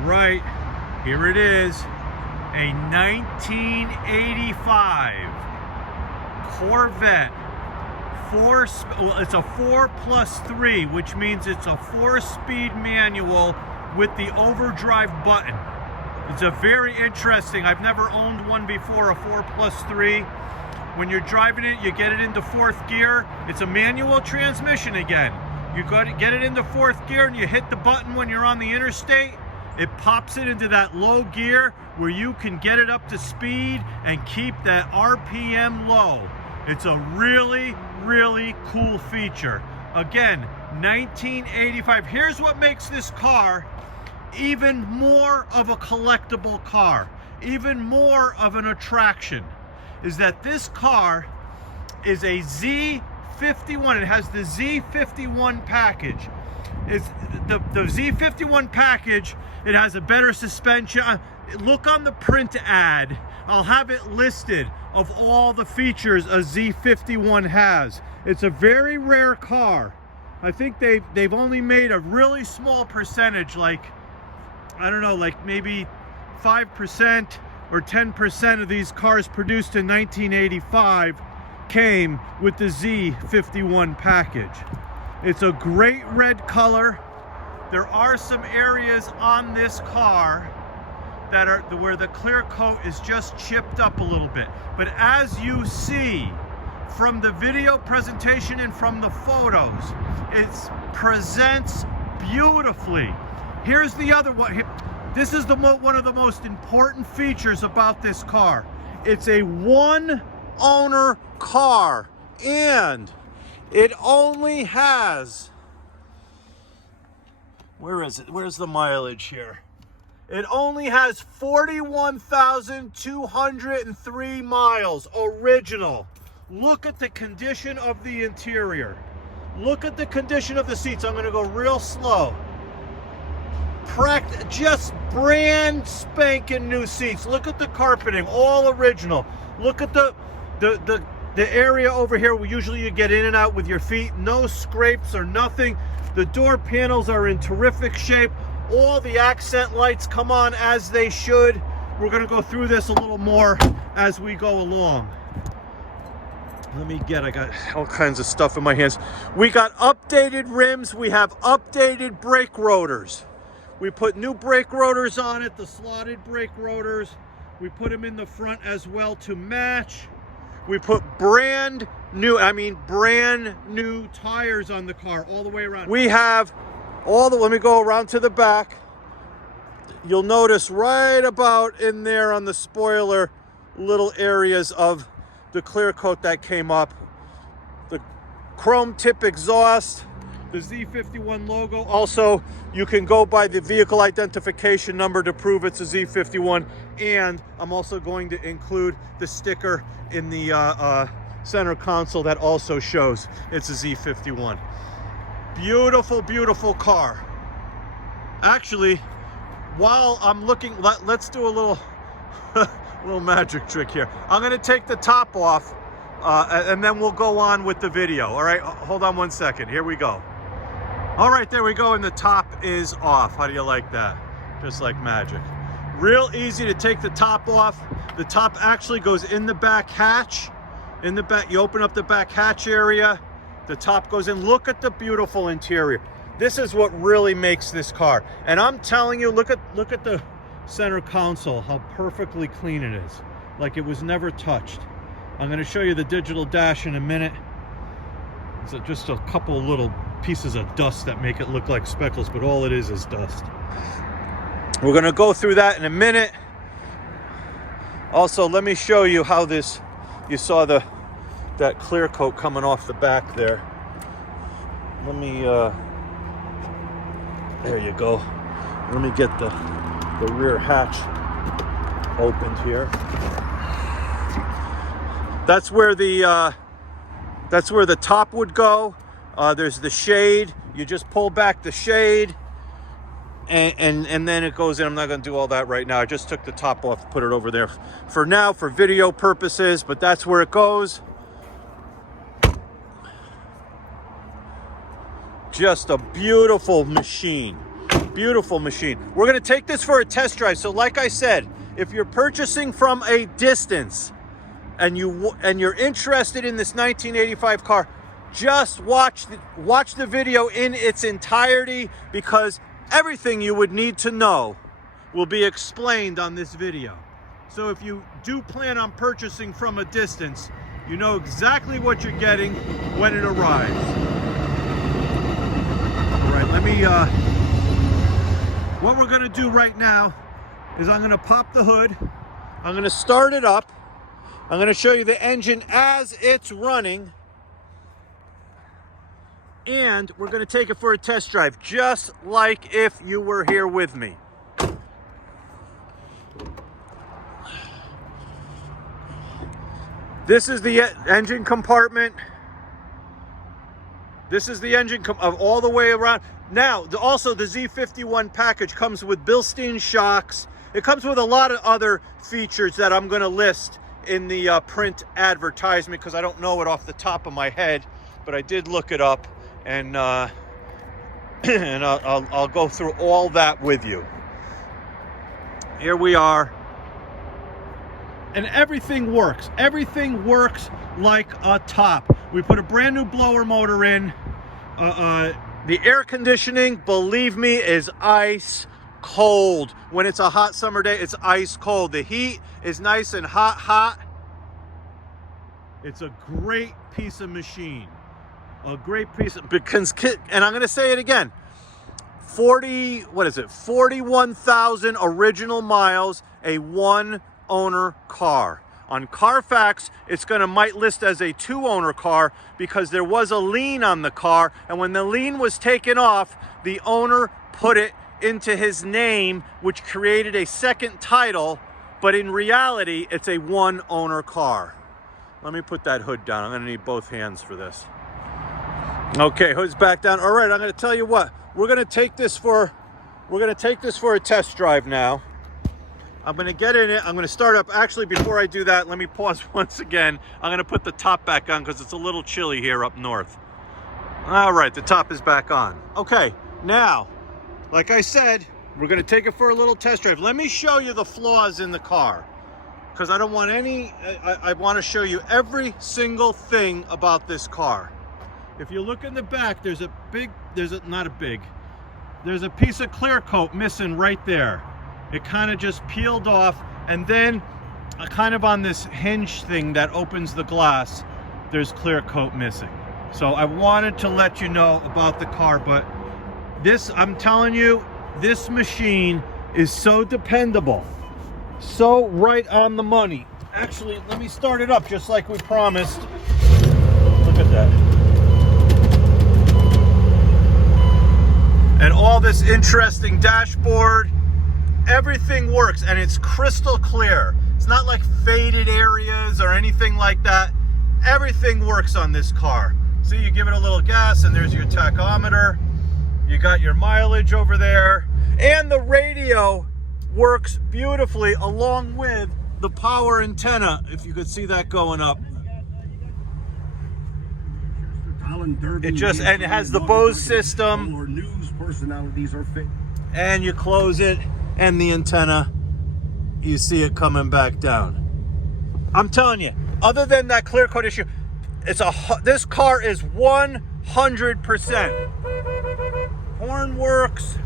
All right, here it is, a 1985 Corvette. It's a 4+3, which means it's a 4-speed manual with the overdrive button. It's a very interesting, I've never owned one before, a 4+3. When you're driving it, you get it into 4th gear. It's a manual transmission again. You got to get it into 4th gear and you hit the button when you're on the interstate. It pops it into that low gear where you can get it up to speed and keep that RPM low. It's a really, really cool feature. Again, 1985. Here's what makes this car even more of a collectible car, even more of an attraction, is that this car is a Z51. It has the Z51 package. It's the Z51 package. It has a better suspension. Look on the print ad. I'll have it listed of all the features a Z51 has. It's a very rare car. I think they've only made a really small percentage, like, I don't know, like maybe 5% or 10% of these cars produced in 1985 came with the Z51 package. It's a great red color. There are some areas on this car that are where the clear coat is just chipped up a little bit. But as you see from the video presentation and from the photos, it presents beautifully. Here's the other one. This is one of the most important features about this car. It's a one-owner car, and it only has, where is it? Where's the mileage here? It only has 41,203 miles, original. Look at the condition of the interior. Look at the condition of the seats. I'm gonna go real slow. Just brand spanking new seats. Look at the carpeting, all original. Look at the area over here where usually you get in and out with your feet. No scrapes or nothing. The door panels are in terrific shape. All the accent lights come on as they should. We're going to go through this a little more as we go along. I got all kinds of stuff in my hands. We got updated rims. We have updated brake rotors. We put new brake rotors on it, the slotted brake rotors. We put them in the front as well to match. We put brand new tires on the car all the way around. We have let me go around to the back. You'll notice right about in there on the spoiler, little areas of the clear coat that came up. The chrome tip exhaust, the Z51 logo. Also, you can go by the vehicle identification number to prove it's a Z51. And I'm also going to include the sticker in the center console that also shows it's a Z51. Beautiful, beautiful car. Actually, while I'm looking, let's do a little little magic trick here. I'm going to take the top off and then we'll go on with the video. All right, hold on one second. Here we go. All right, there we go, and the top is off. How do you like that? Just like magic. Real easy to take the top off. The top actually goes in the back hatch. In the back, you open up the back hatch area. The top goes in. Look at the beautiful interior. This is what really makes this car. And I'm telling you, look at the center console, how perfectly clean it is. Like it was never touched. I'm going to show you the digital dash in a minute. It's just a couple of little pieces of dust that make it look like speckles, but all it is dust. We're going to go through that in a minute. Also, let me show you how this, you saw that clear coat coming off the back there. Let me, there you go. Let me get the rear hatch opened here. That's where the top would go. There's the shade. You just pull back the shade, and then it goes in. I'm not going to do all that right now. I just took the top off, put it over there for now for video purposes, but that's where it goes. Just a beautiful machine. Beautiful machine. We're going to take this for a test drive. So like I said, if you're purchasing from a distance and you're interested in this 1985 car, just watch the video in its entirety, because everything you would need to know will be explained on this video. So if you do plan on purchasing from a distance, you know exactly what you're getting when it arrives. All right, let me, what we're gonna do right now is I'm gonna pop the hood, I'm gonna start it up, I'm gonna show you the engine as it's running, and we're gonna take it for a test drive, just like if you were here with me. This is the engine compartment. This is the engine all the way around. Now, also the Z51 package comes with Bilstein shocks. It comes with a lot of other features that I'm going to list in the print advertisement, because I don't know it off the top of my head, but I did look it up, and and I'll go through all that with you. Here we are. And everything works. Everything works like a top. We put a brand new blower motor in. The air conditioning, believe me, is ice cold. When it's a hot summer day, it's ice cold. The heat is nice and hot. It's a great piece of machine. A great piece of, because, and I'm going to say it again, 41,000 original miles, a one-owner car. On Carfax, it's might list as a two-owner car, because there was a lien on the car, and when the lien was taken off, the owner put it into his name, which created a second title, but in reality, it's a one-owner car. Let me put that hood down. I'm going to need both hands for this. Okay, hood's back down. All right, I'm going to tell you what. We're going to take this for a test drive now. I'm going to get in it. I'm going to start up. Actually, before I do that, let me pause once again. I'm going to put the top back on because it's a little chilly here up north. All right, the top is back on. Okay, now, like I said, we're going to take it for a little test drive. Let me show you the flaws in the car, because I don't want any, I want to show you every single thing about this car. If you look in the back, there's a piece of clear coat missing right there. It kind of just peeled off, and then kind of on this hinge thing that opens the glass, there's clear coat missing. So I wanted to let you know about the car, but this, I'm telling you, this machine is so dependable, so right on the money. Actually, let me start it up just like we promised. Look at that. And all this interesting dashboard. Everything works, and it's crystal clear. It's not like faded areas or anything like that. Everything works on this car. See, you give it a little gas, and there's your tachometer. You got your mileage over there. And the radio works beautifully along with the power antenna, if you could see that going up. It just, and it has the Bose system. And you close it, and the antenna, you see it coming back down. I'm telling you, other than that clear coat issue, this car is 100%. Horn works.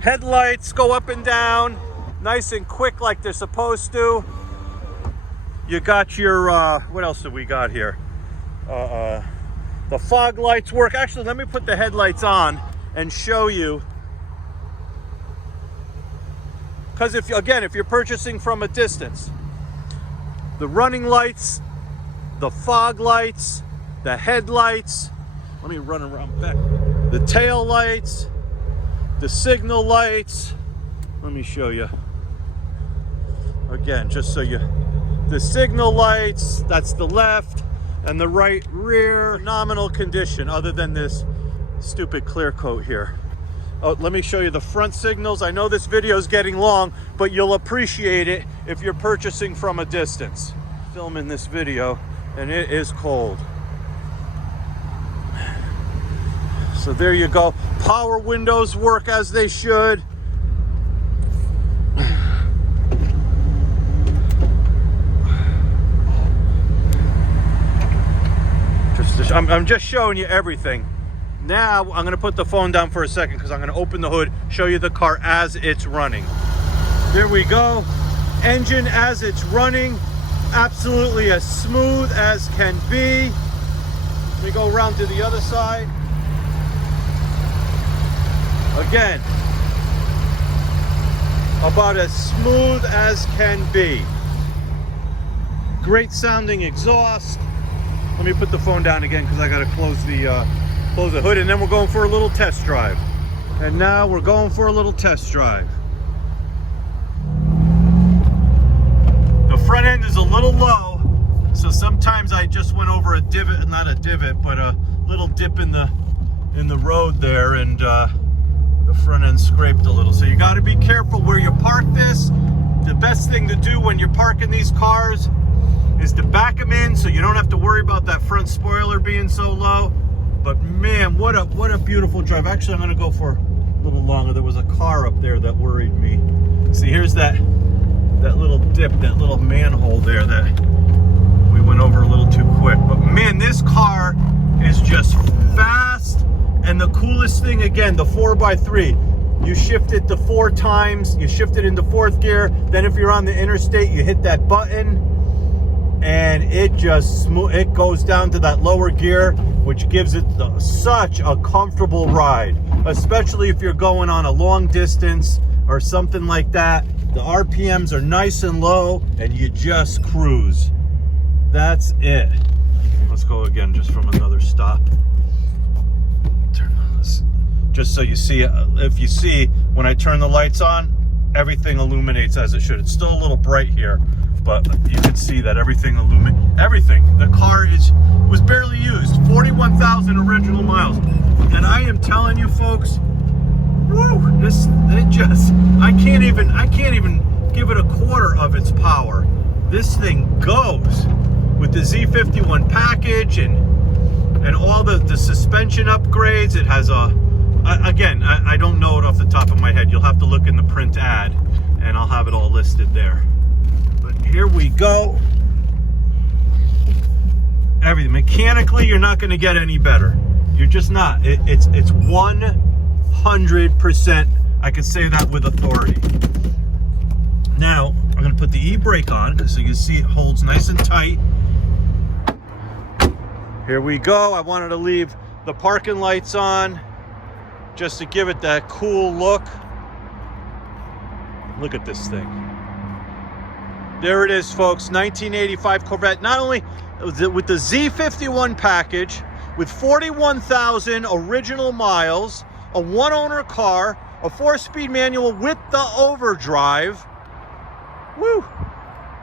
Headlights go up and down, nice and quick like they're supposed to. You got your, what else have we got here? The fog lights work. Actually, let me put the headlights on and show you. Because if you're purchasing from a distance, the running lights, the fog lights, the headlights, let me run around back, the tail lights, the signal lights, let me show you. Again, just so the signal lights, that's the left, and the right rear, nominal condition, other than this stupid clear coat here. Oh, let me show you the front signals. I know this video is getting long, but you'll appreciate it if you're purchasing from a distance. Filming this video, and it is cold. So there you go. power windows work as they should. I'm just showing you everything. Now I'm going to put the phone down for a second because I'm going to open the hood, show you the car as it's running. Here we go. Engine as it's running, absolutely as smooth as can be. Let me go around to the other side. Again, about as smooth as can be. Great sounding exhaust. Let me put the phone down again because I got to close the hood, and then we're going for a little test drive. And now we're going for a little test drive. The front end is a little low, so sometimes I just went over a divot, not a divot, but a little dip in the road there, and the front end scraped a little. So you got to be careful where you park this. The best thing to do when you're parking these cars is to back them in so you don't have to worry about that front spoiler being so low. But man, what a beautiful drive. Actually, I'm going to go for a little longer. There was a car up there that worried me. See, here's that little dip, that little manhole there that we went over a little too quick. But man, this car is just fast. And the coolest thing, again, the 4x3. You shift it to 4 times. You shift it into 4th gear. Then if you're on the interstate, you hit that button. And it just it goes down to that lower gear, which gives it such a comfortable ride, especially if you're going on a long distance or something like that. The RPMs are nice and low and you just cruise. That's it. Let's go again just from another stop. Turn on this, just so you see. If you see, when I turn the lights on, everything illuminates as it should. It's still a little bright here, but you can see that everything illuminates. Everything. The car was barely used. 41,000 original miles. And I am telling you folks, woo, I can't even give it a quarter of its power. This thing goes with the Z51 package and all the suspension upgrades. It has again, I don't know it off the top of my head. You'll have to look in the print ad and I'll have it all listed there. But here we go. Everything. Mechanically, you're not going to get any better. You're just not. It's 100%. I can say that with authority. Now, I'm going to put the e-brake on so you can see it holds nice and tight. Here we go. I wanted to leave the parking lights on just to give it that cool look. Look at this thing. There it is, folks. 1985 Corvette. Not only with the Z51 package, with 41,000 original miles, a one-owner car, a 4-speed manual with the overdrive. Woo!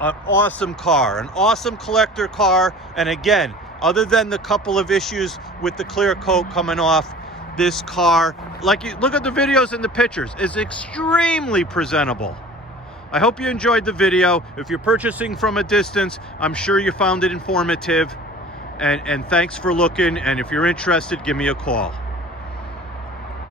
An awesome car, an awesome collector car. And again, other than the couple of issues with the clear coat coming off, this car, like you look at the videos and the pictures, is extremely presentable. I hope you enjoyed the video. If you're purchasing from a distance, I'm sure you found it informative. And thanks for looking. And if you're interested, give me a call.